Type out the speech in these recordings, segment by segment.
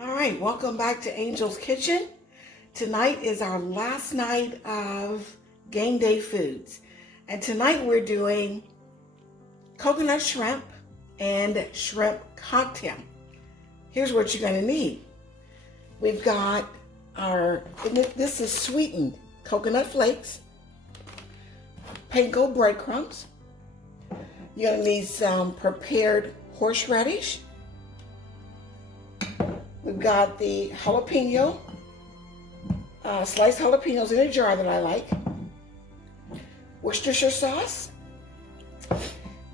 All right, welcome back to Angel's Kitchen. Tonight is our last night of game day foods. And tonight we're doing coconut shrimp and shrimp cocktail. Here's what you're gonna need. We've got this is sweetened coconut flakes, panko breadcrumbs. You're gonna need some prepared horseradish. We've got the jalapeno, sliced jalapenos in a jar that I like. Worcestershire sauce.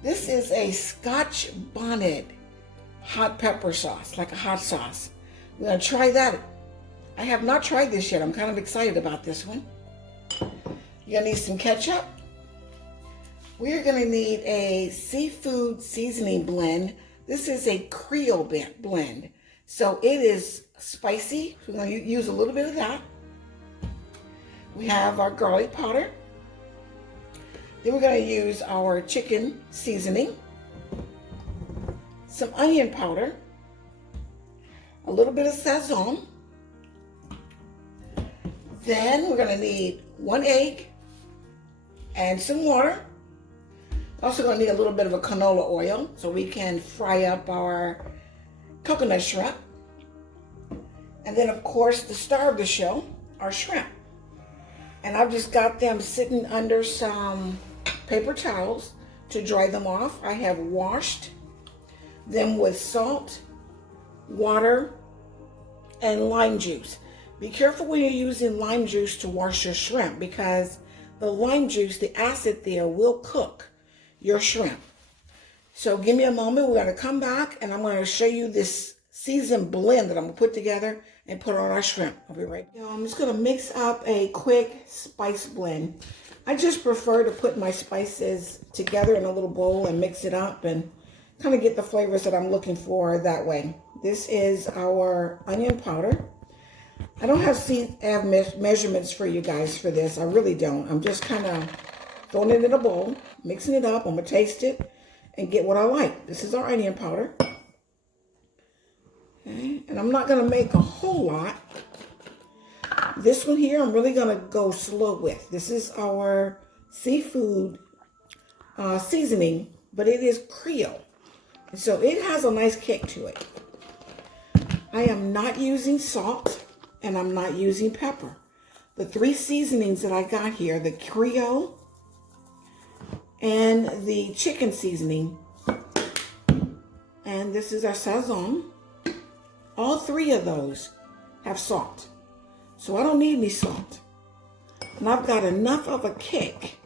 This is a Scotch bonnet hot pepper sauce, like a hot sauce. We're gonna try that. I have not tried this yet. I'm kind of excited about this one. You're gonna need some ketchup. We're gonna need a seafood seasoning blend. This is a Creole blend. So it is spicy. We're going to use a little bit of that. We have our garlic powder. Then we're going to use our chicken seasoning, some onion powder, a little bit of sazion. Then we're going to need 1 egg and some water. Also going to need a little bit of a canola oil so we can fry up our coconut shrimp. And then of course the star of the show, our shrimp. And I've just got them sitting under some paper towels to dry them off. I have washed them with salt, water, and lime juice. Be careful when you're using lime juice to wash your shrimp because the lime juice, the acid there, will cook your shrimp. So give me a moment. We're going to come back and I'm going to show you this seasoned blend that I'm going to put together and put on our shrimp. I'll be right back. I'm just going to mix up a quick spice blend. I just prefer to put my spices together in a little bowl and mix it up and kind of get the flavors that I'm looking for that way. This is our onion powder. I don't have measurements for you guys for this. I really don't. I'm just kind of throwing it in a bowl, mixing it up. I'm going to taste it and get what I like. This is our onion powder. Okay. And I'm not going to make a whole lot. This one here, I'm really going to go slow with. This is our seafood seasoning, but it is Creole. So it has a nice kick to it. I am not using salt and I'm not using pepper. The 3 seasonings that I got here, the Creole and the chicken seasoning, and this is our sazion. All 3 of those have salt. So I don't need any salt. And I've got enough of a kick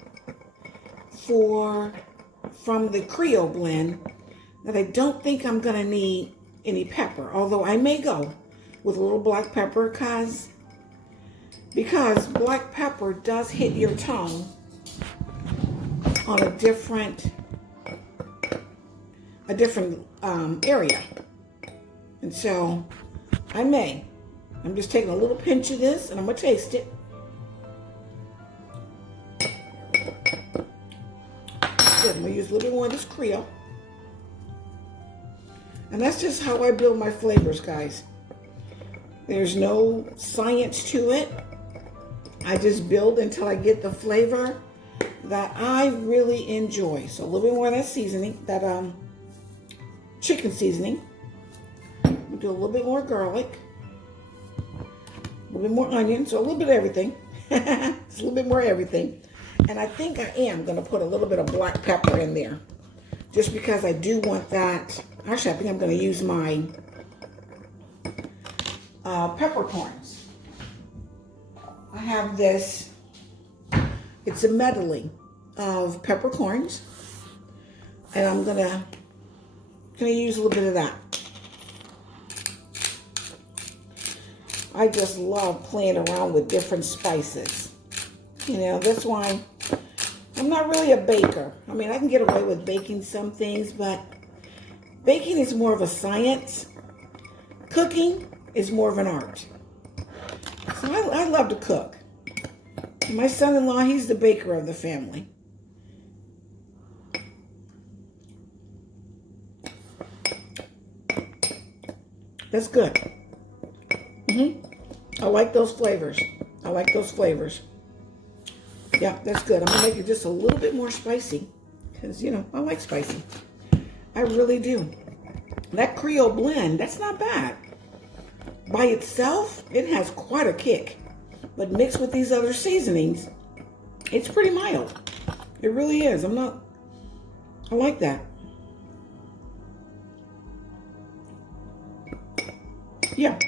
from the Creole blend that I don't think I'm going to need any pepper. Although I may go with a little black pepper because black pepper does hit your tongue on a different area. And so I'm just taking a little pinch of this and I'm going to taste it. Good. I'm going to use a little bit more of this Creole. And that's just how I build my flavors, guys. There's no science to it. I just build until I get the flavor that I really enjoy. So a little bit more of that seasoning, that chicken seasoning. We'll do a little bit more garlic, a little bit more onion, so a little bit of everything. Just a little bit more of everything. And I think I am going to put a little bit of black pepper in there, just because I do want that. Actually, I think I'm going to use my peppercorns. I have this. It's a medley of peppercorns, and I'm gonna use a little bit of that. I just love playing around with different spices. You know, that's why I'm not really a baker. I mean, I can get away with baking some things, but baking is more of a science. Cooking is more of an art. So I love to cook. My son-in-law, he's the baker of the family. That's good. I like those flavors. I like those flavors. Yeah, that's good. I'm gonna make it just a little bit more spicy because, you know, I like spicy. I really do. That Creole blend, that's not bad. By itself, it has quite a kick. But mixed with these other seasonings, it's pretty mild. It really is. I like that. Yeah,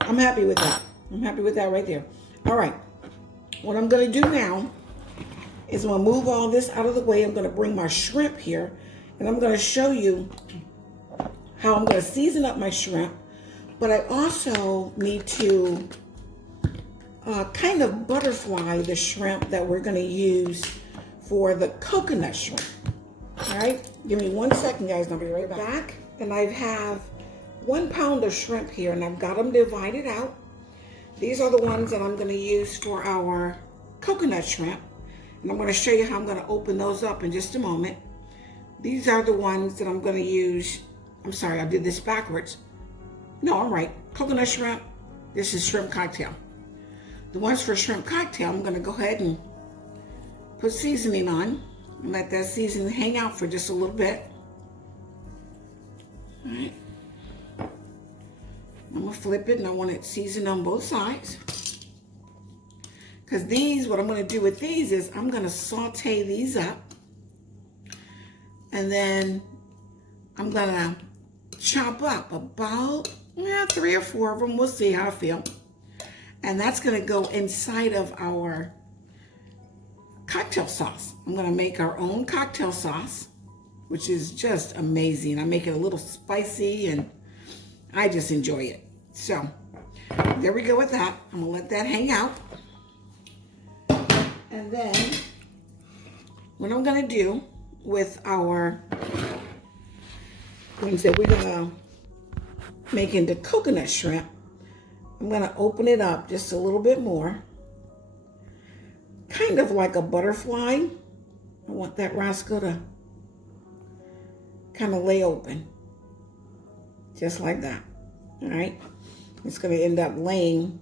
I'm happy with that. I'm happy with that right there. All right, what I'm gonna do now is I'm gonna move all this out of the way. I'm gonna bring my shrimp here, and I'm gonna show you how I'm gonna season up my shrimp, but I also need to kind of butterfly the shrimp that we're gonna use for the coconut shrimp. All right, give me 1 second, guys, and I'll be right back. And I have 1 pound of shrimp here, and I've got them divided out. These are the ones that I'm gonna use for our coconut shrimp. And I'm gonna show you how I'm gonna open those up in just a moment. These are the ones that I'm gonna use. I'm sorry, I did this backwards. No, all right, coconut shrimp. This is shrimp cocktail. The ones for shrimp cocktail, I'm gonna go ahead and put seasoning on and let that seasoning hang out for just a little bit. All right. I'm gonna flip it and I want it seasoned on both sides. Because these, what I'm gonna do with these is I'm gonna saute these up. And then I'm gonna chop up about 3 or 4 of them. We'll see how I feel. And that's gonna go inside of our cocktail sauce. I'm gonna make our own cocktail sauce, which is just amazing. I make it a little spicy and I just enjoy it. So there we go with that. I'm gonna let that hang out. And then what I'm gonna do with our things that we're gonna make into coconut shrimp, I'm gonna open it up just a little bit more. Kind of like a butterfly. I want that rascal to kind of lay open. Just like that. All right. It's going to end up laying,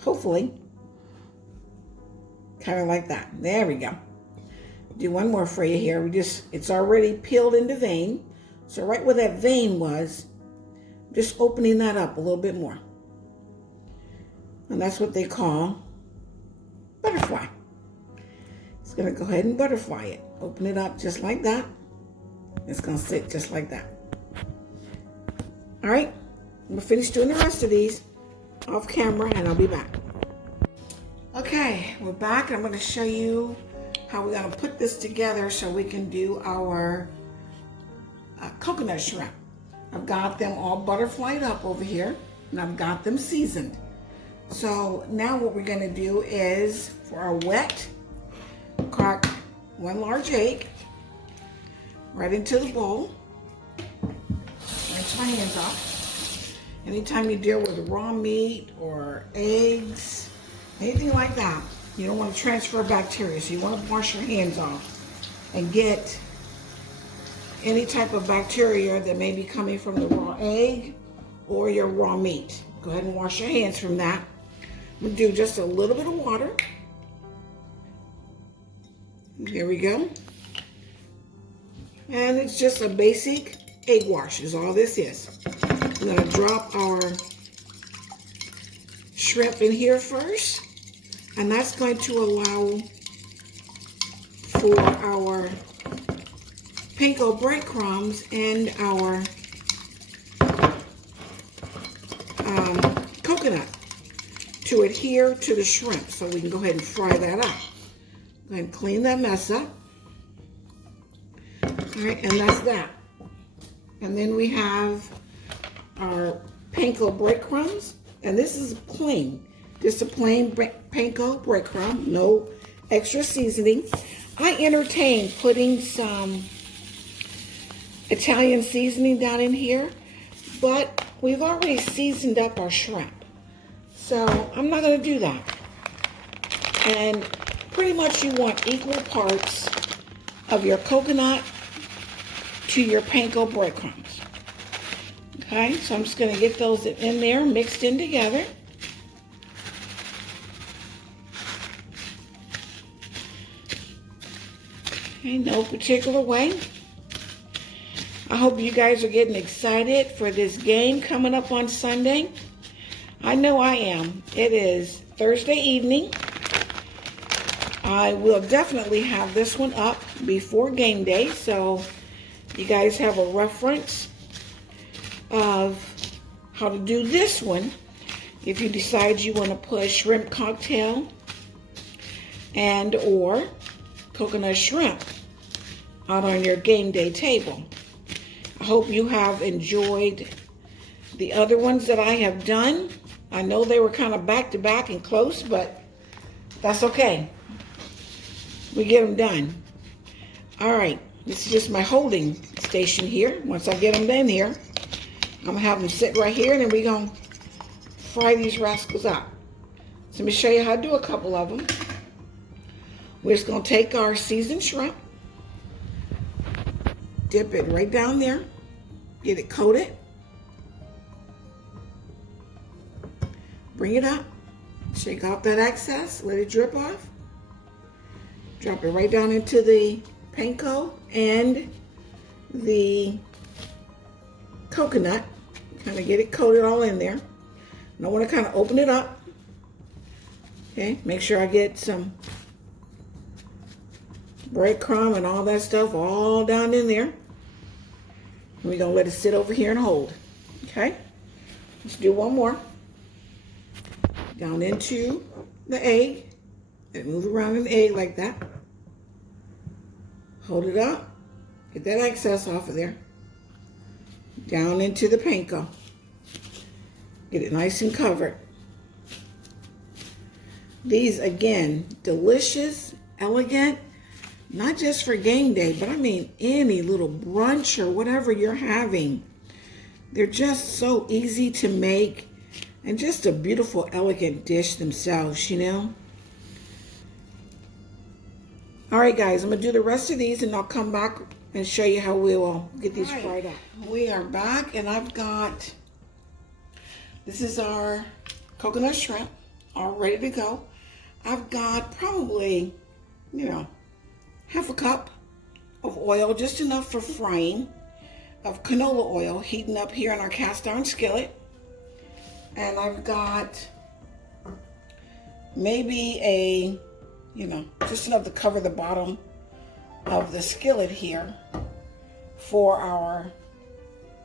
hopefully, kind of like that. There we go. Do one more for you here. It's already peeled into vein. So right where that vein was, just opening that up a little bit more. And that's what they call butterfly. It's going to go ahead and butterfly it. Open it up just like that. It's going to sit just like that. All right, I'm going to finish doing the rest of these off camera and I'll be back. Okay, we're back. I'm going to show you how we're going to put this together so we can do our coconut shrimp. I've got them all butterflied up over here and I've got them seasoned. So now what we're going to do is, for our wet, crack 1 large egg right into the bowl. Rinse my hands off. Anytime you deal with raw meat or eggs, anything like that, you don't want to transfer bacteria. So you want to wash your hands off and get any type of bacteria that may be coming from the raw egg or your raw meat. Go ahead and wash your hands from that. We'll do just a little bit of water. Here we go. And it's just a basic egg wash is all this is. We're going to drop our shrimp in here first. And that's going to allow for our panko breadcrumbs and our coconut to adhere to the shrimp. So we can go ahead and fry that up. Go ahead and clean that mess up. All right, and that's that. And then we have our panko breadcrumbs. And this is plain, just a plain panko breadcrumb, no extra seasoning. I entertain putting some Italian seasoning down in here, but we've already seasoned up our shrimp. So I'm not gonna do that. And pretty much you want equal parts of your coconut to your panko breadcrumbs. Okay, so I'm just going to get those in there, mixed in together. Okay, no particular way. I hope you guys are getting excited for this game coming up on Sunday. I know I am. It is Thursday evening. I will definitely have this one up before game day, so you guys have a reference of how to do this one if you decide you want to put shrimp cocktail and or coconut shrimp out on your game day table. I hope you have enjoyed the other ones that I have done. I know they were kind of back to back and close, but that's okay. We get them done. All right, this is just my holding station here. Once I get them in here, I'm gonna have them sit right here, and then we're gonna fry these rascals up. So let me show you how to do a couple of them. We're just gonna take our seasoned shrimp, dip it right down there, get it coated, bring it up, shake off that excess, let it drip off, drop it right down into the panko and the coconut, kind of get it coated all in there. And I want to kind of open it up. Okay, make sure I get some breadcrumb and all that stuff all down in there. And we're going to let it sit over here and hold. Okay, let's do one more. Down into the egg. And move around an egg like that. Hold it up. Get that excess off of there. Down into the panko. Get it nice and covered. These, again, delicious, elegant, not just for game day, but I mean any little brunch or whatever you're having. They're just so easy to make and just a beautiful, elegant dish themselves, you know. All right, guys, I'm going to do the rest of these and I'll come back and show you how we will get these fried up. We are back, and I've got, this is our coconut shrimp all ready to go. I've got probably, half a cup of oil, just enough for frying, of canola oil heating up here in our cast iron skillet. And I've got maybe just enough to cover the bottom of the skillet here for our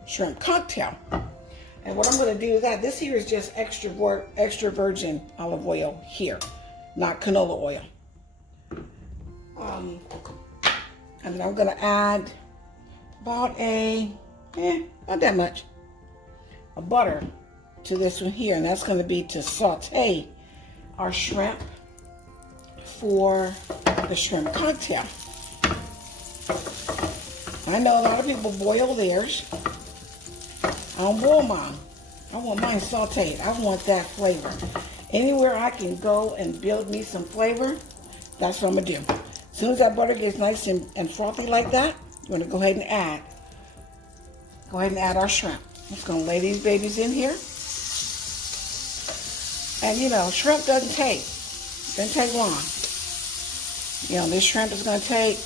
shrimp cocktail. And what I'm going to do is that this here is just extra virgin olive oil here, not canola oil. And then I'm going to add about not that much, a butter to this one here, and that's going to be to saute our shrimp for the shrimp cocktail. I know a lot of people boil theirs. I don't boil mine. I want mine sauteed. I want that flavor. Anywhere I can go and build me some flavor, that's what I'm going to do. As soon as that butter gets nice and frothy like that, you want to go ahead and add our shrimp. I'm just going to lay these babies in here. And shrimp doesn't take long. This shrimp is going to take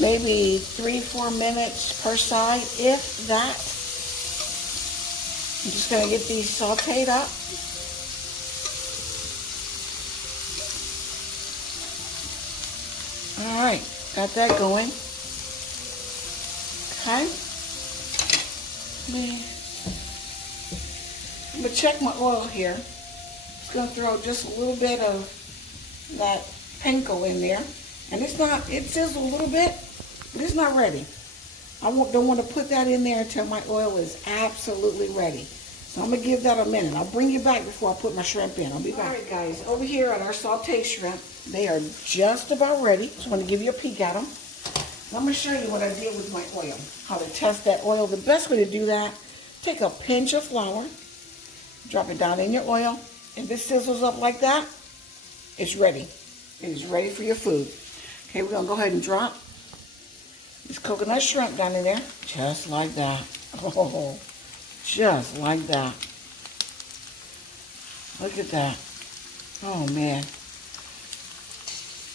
maybe 3-4 minutes per side, if that. I'm just going to get these sauteed up. All right, got that going. Okay. I'm going to check my oil here. Just going to throw just a little bit of that panko in there. And it sizzles a little bit, but it's not ready. I don't want to put that in there until my oil is absolutely ready. So I'm going to give that a minute. I'll bring you back before I put my shrimp in. I'll be back. All right, guys, over here at our sauteed shrimp, they are just about ready. Just want to give you a peek at them. I'm going to show you what I did with my oil, how to test that oil. The best way to do that, take a pinch of flour, drop it down in your oil. If it sizzles up like that, it's ready. It is ready for your food. Okay, we're going to go ahead and drop this coconut shrimp down in there, just like that. Oh, just like that. Look at that. Oh, man.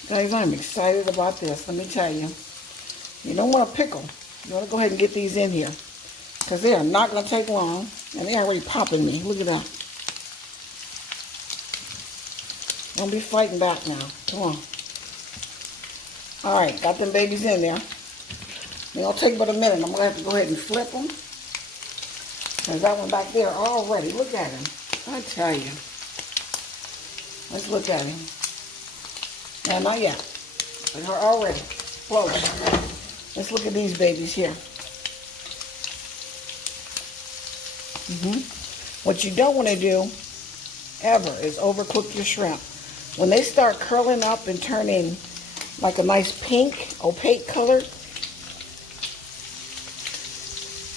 Guys, I'm excited about this. Let me tell you. You don't want to pickle. You want to go ahead and get these in here. Because they are not going to take long. And they're already popping me. Look at that. Don't be fighting back now. Come on. All right, got them babies in there. It'll take about a minute. I'm going to have to go ahead and flip them. There's that one back there already. Look at him. I tell you. Let's look at him. No, not yet. They're already close. Let's look at these babies here. What you don't want to do ever is overcook your shrimp. When they start curling up and turning like a nice pink, opaque color,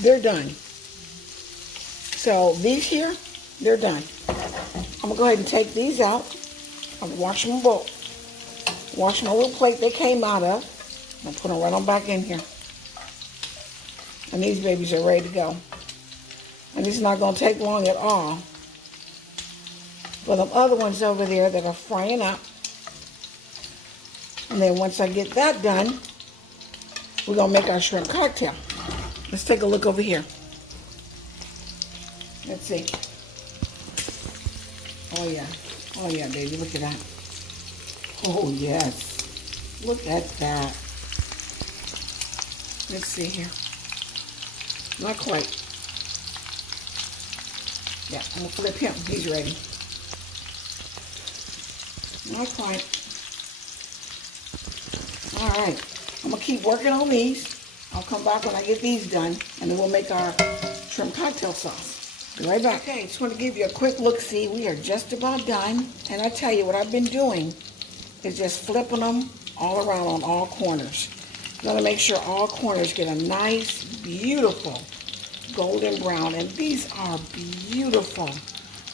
they're done. So these here, they're done. I'm gonna go ahead and take these out. I'm gonna wash them both. Wash my little plate they came out of. I'm gonna put them right on back in here. And these babies are ready to go. And it's not gonna take long at all. For the other ones over there that are frying up. And then once I get that done, we're gonna make our shrimp cocktail. Let's take a look over here. Let's see. Oh yeah, baby, look at that. Oh yes, look at that. Let's see here. Not quite. Yeah, I'm gonna flip him. He's ready. Not quite. All right, I'm gonna keep working on these. I'll come back when I get these done, and then we'll make our shrimp cocktail sauce. Be right back. Okay, just want to give you a quick look-see. We are just about done, and I tell you what I've been doing is just flipping them all around on all corners. You want to make sure all corners get a nice, beautiful golden brown, and these are beautiful.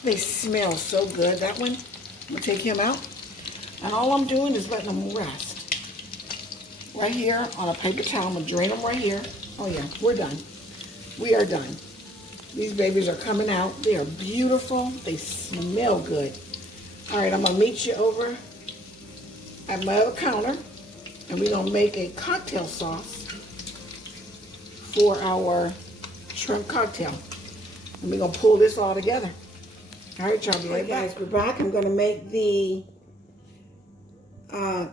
They smell so good. That one, I'm gonna take him out, and all I'm doing is letting them rest. Right here on a paper towel. I'm going to drain them right here. Oh yeah, we're done. We are done. These babies are coming out. They are beautiful. They smell good. All right, I'm going to meet you over at my other counter. And we're going to make a cocktail sauce for our shrimp cocktail. And we're going to pull this all together. All right, y'all, be right back. Guys, we're back. I'm going to make the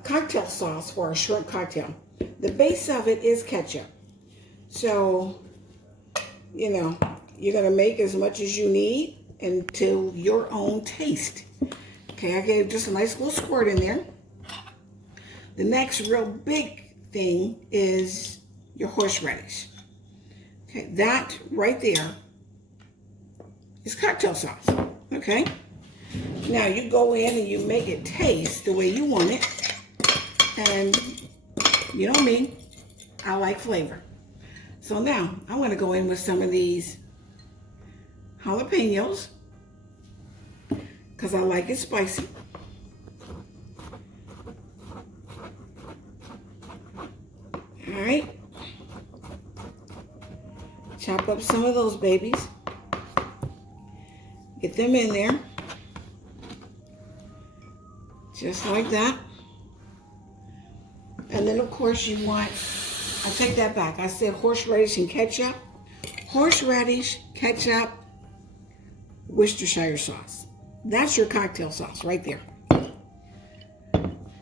cocktail sauce for our shrimp cocktail. The base of it is ketchup. So, you know, you're going to make as much as you need until your own taste. Okay, I gave just a nice little squirt in there. The next real big thing is your horseradish. Okay, that right there is cocktail sauce. Okay? Now you go in and you make it taste the way you want it. And you know me, I like flavor. So now I want to go in with some of these jalapenos because I like it spicy. All right. Chop up some of those babies. Get them in there. Just like that. And then, of course, you want, I take that back. I said horseradish and ketchup. Horseradish, ketchup, Worcestershire sauce. That's your cocktail sauce right there.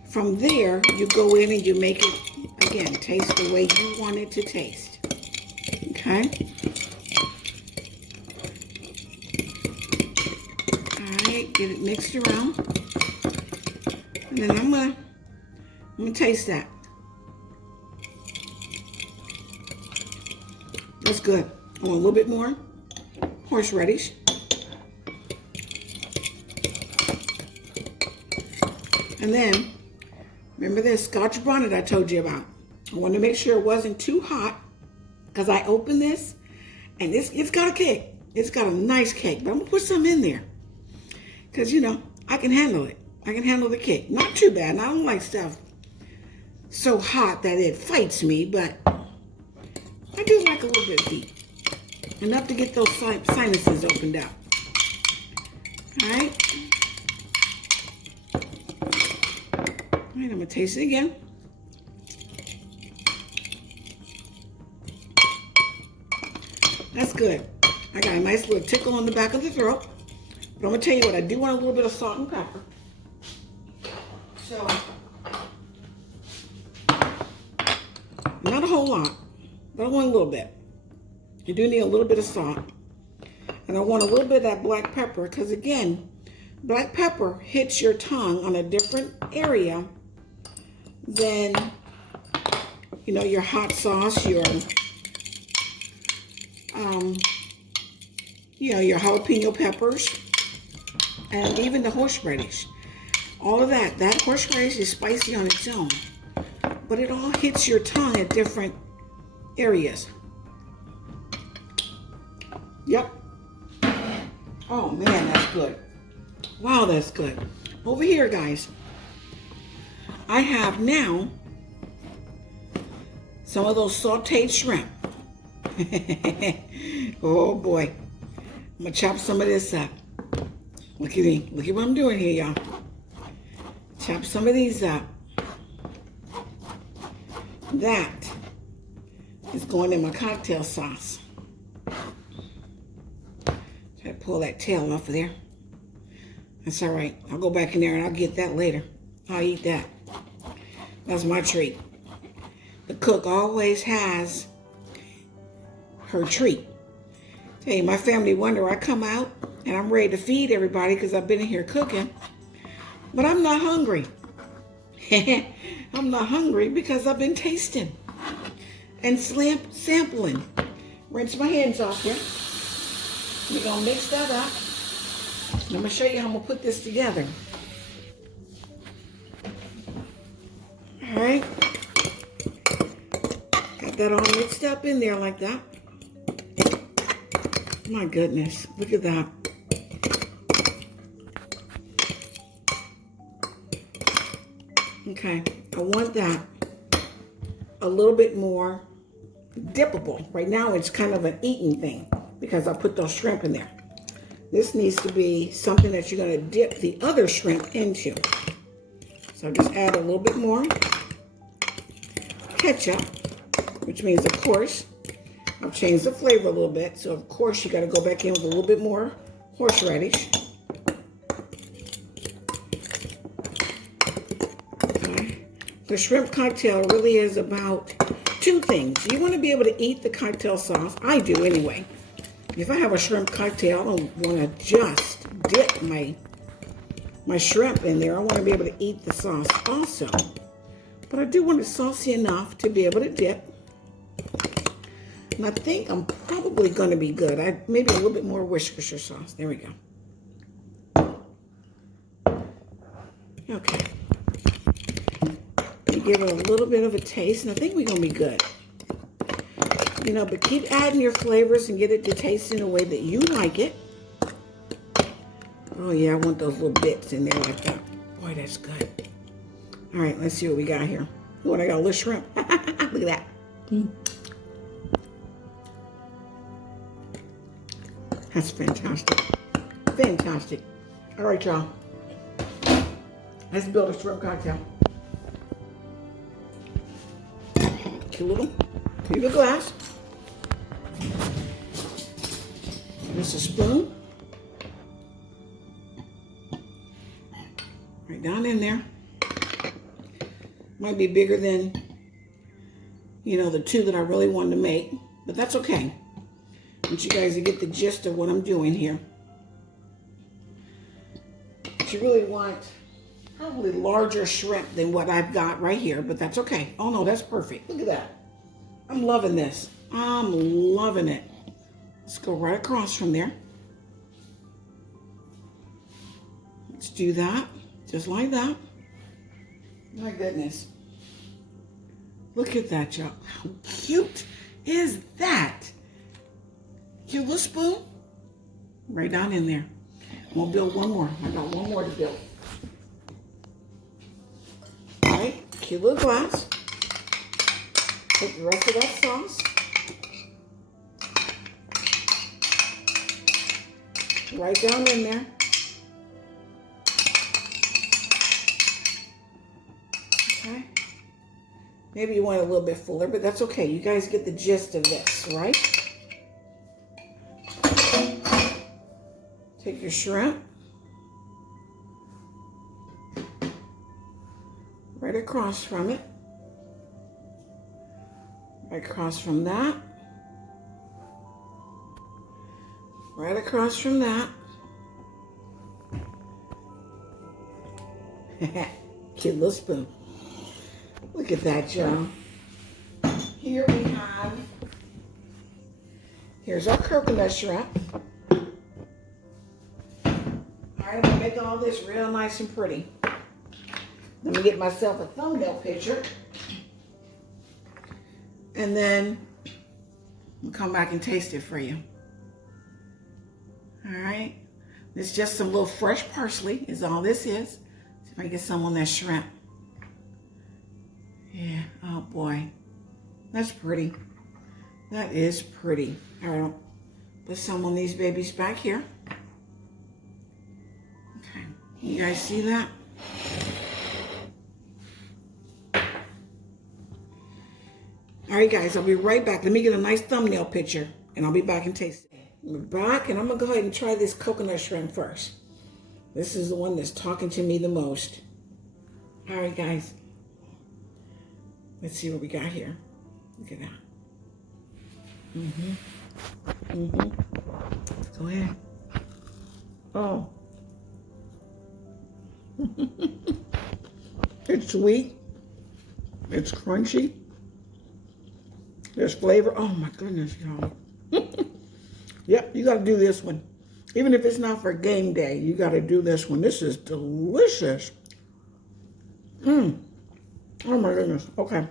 From there, you go in and you make it, again, taste the way you want it to taste. Okay? All right, get it mixed around. And then I'm gonna taste that. That's good. I want a little bit more horseradish. And then, remember this Scotch bonnet I told you about. I wanted to make sure it wasn't too hot because I opened this and it's got a kick. It's got a nice kick, but I'm gonna put some in there because, you know, I can handle it. I can handle the kick. Not too bad. And I don't like stuff so hot that it fights me, but I do like a little bit of heat. Enough to get those sinuses opened up. All right. All right, I'm gonna taste it again. That's good. I got a nice little tickle on the back of the throat. But I'm gonna tell you what, I do want a little bit of salt and pepper. So, not a whole lot, but I want a little bit. You do need a little bit of salt. And I want a little bit of that black pepper, because again, black pepper hits your tongue on a different area than, you know, your hot sauce, your, you know, your jalapeno peppers, and even the horseradish. All of that. That horseradish is spicy on its own, but it all hits your tongue at different areas. Yep. Oh man, that's good. Wow, that's good. Over here, guys, I have now some of those sauteed shrimp. Oh boy. I'm gonna chop some of this up. Look at me. Look at what I'm doing here, y'all. Chop some of these up. That is going in my cocktail sauce. Try to pull that tail off of there. That's all right. I'll go back in there and I'll get that later. I'll eat that. That's my treat. The cook always has her treat. Hey, my family wonder I come out and I'm ready to feed everybody because I've been in here cooking. But I'm not hungry. I'm not hungry because I've been tasting and sampling. Rinse my hands off here. We're going to mix that up. And I'm going to show you how I'm going to put this together. All right. Got that all mixed up in there like that. My goodness. Look at that. Okay, I want that a little bit more dippable. Right now it's kind of an eating thing because I put those shrimp in there. This needs to be something that you're going to dip the other shrimp into. So just add a little bit more ketchup, which means, of course, I've changed the flavor a little bit. So, of course, you got to go back in with a little bit more horseradish. The shrimp cocktail really is about two things. You want to be able to eat the cocktail sauce. I do anyway. If I have a shrimp cocktail, I don't want to just dip my shrimp in there. I want to be able to eat the sauce also. But I do want it saucy enough to be able to dip. And I think I'm probably going to be good. Maybe a little bit more Worcestershire sauce. There we go. Okay. Give it a little bit of a taste, and I think we're going to be good. You know, but keep adding your flavors and get it to taste in a way that you like it. Oh, yeah, I want those little bits in there like that. Boy, that's good. All right, let's see what we got here. Oh, and I got a little shrimp. Look at that. That's fantastic. Fantastic. All right, y'all. Let's build a shrimp cocktail. Use a glass. Just a spoon. Right down in there. Might be bigger than, you know, the two that I really wanted to make, but that's okay. I want you guys to get the gist of what I'm doing here. But you really want probably larger shrimp than what I've got right here, but that's okay. Oh no, that's perfect. Look at that. I'm loving this. I'm loving it. Let's go right across from there. Let's do that, just like that. My goodness. Look at that, y'all. How cute is that? Cute little spoon. Right down in there. I'm gonna build one more. I got one more to build. All right, cute little glass. Put the rest of that sauce. right down in there. Okay. Maybe you want it a little bit fuller, but that's okay. You guys get the gist of this, right? Take your shrimp. Right across from it. Right across from that. Right across from that. Cute little spoon. Look at that, y'all. Here we have, here's our coconut shrimp. All right, I'm gonna make all this real nice and pretty. Let me get myself a thumbnail picture. And then I'll come back and taste it for you. All right. This is just some little fresh parsley is all this is. See if I can get some on that shrimp. Yeah, oh boy. That's pretty. That is pretty. All right, put some on these babies back here. Okay, you guys see that? All right, guys, I'll be right back. Let me get a nice thumbnail picture, and I'll be back and taste it. I'm back, and I'm gonna go ahead and try this coconut shrimp first. This is the one that's talking to me the most. All right, guys. Let's see what we got here. Look at that. Go ahead. Oh. It's sweet. It's crunchy. There's flavor. Oh my goodness, y'all. Yep, you gotta do this one. Even if it's not for game day, you gotta do this one. This is delicious. Oh my goodness. Okay.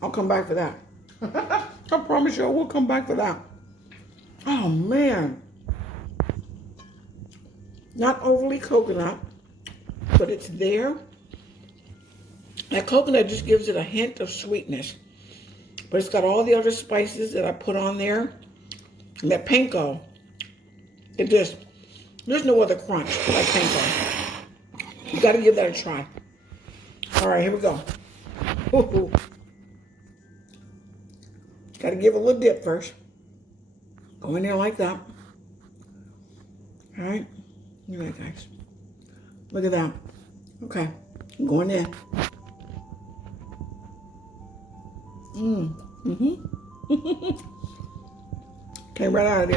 I'll come back for that. I promise you I will come back for that. Oh man. Not overly coconut, but it's there. That coconut just gives it a hint of sweetness. But it's got all the other spices that I put on there. And that panko, it just, there's no other crunch like panko. You gotta give that a try. All right, here we go. Ooh. Gotta give a little dip first. Go in there like that. All right, look at that, guys. Look at that. Okay, I'm going in. Came right out of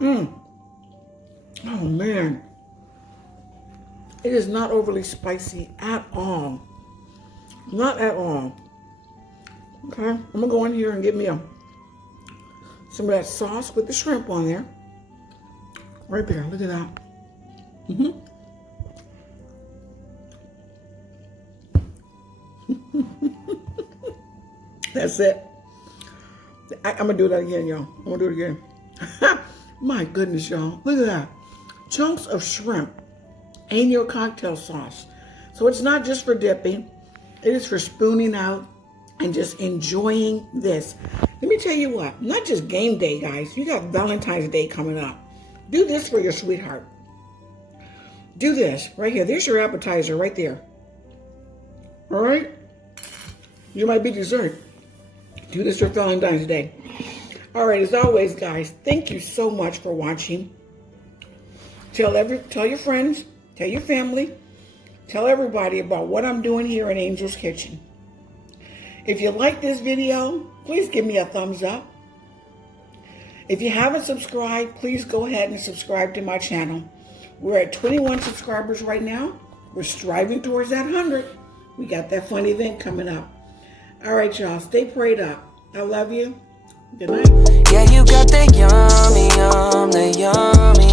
there. Oh man. It is not overly spicy at all. Not at all. Okay, I'm gonna go in here and get me some of that sauce with the shrimp on there. Right there, look at that. That's it. I'm gonna do that again, y'all. I'm gonna do it again. My goodness, y'all. Look at that. Chunks of shrimp in your cocktail sauce. So it's not just for dipping. It is for spooning out and just enjoying this. Let me tell you what, not just game day, guys. You got Valentine's Day coming up. Do this for your sweetheart. Do this right here. There's your appetizer right there. All right? You might be dessert. Do this for Valentine's Day. All right, as always, guys, thank you so much for watching. Tell your friends, tell your family, tell everybody about what I'm doing here in Angel's Kitchen. If you like this video, please give me a thumbs up. If you haven't subscribed, please go ahead and subscribe to my channel. We're at 21 subscribers right now. We're striving towards that 100. We got that fun event coming up. All right, y'all, stay prayed up. I love you. Good night. Yeah, you got the yummy, the yummy.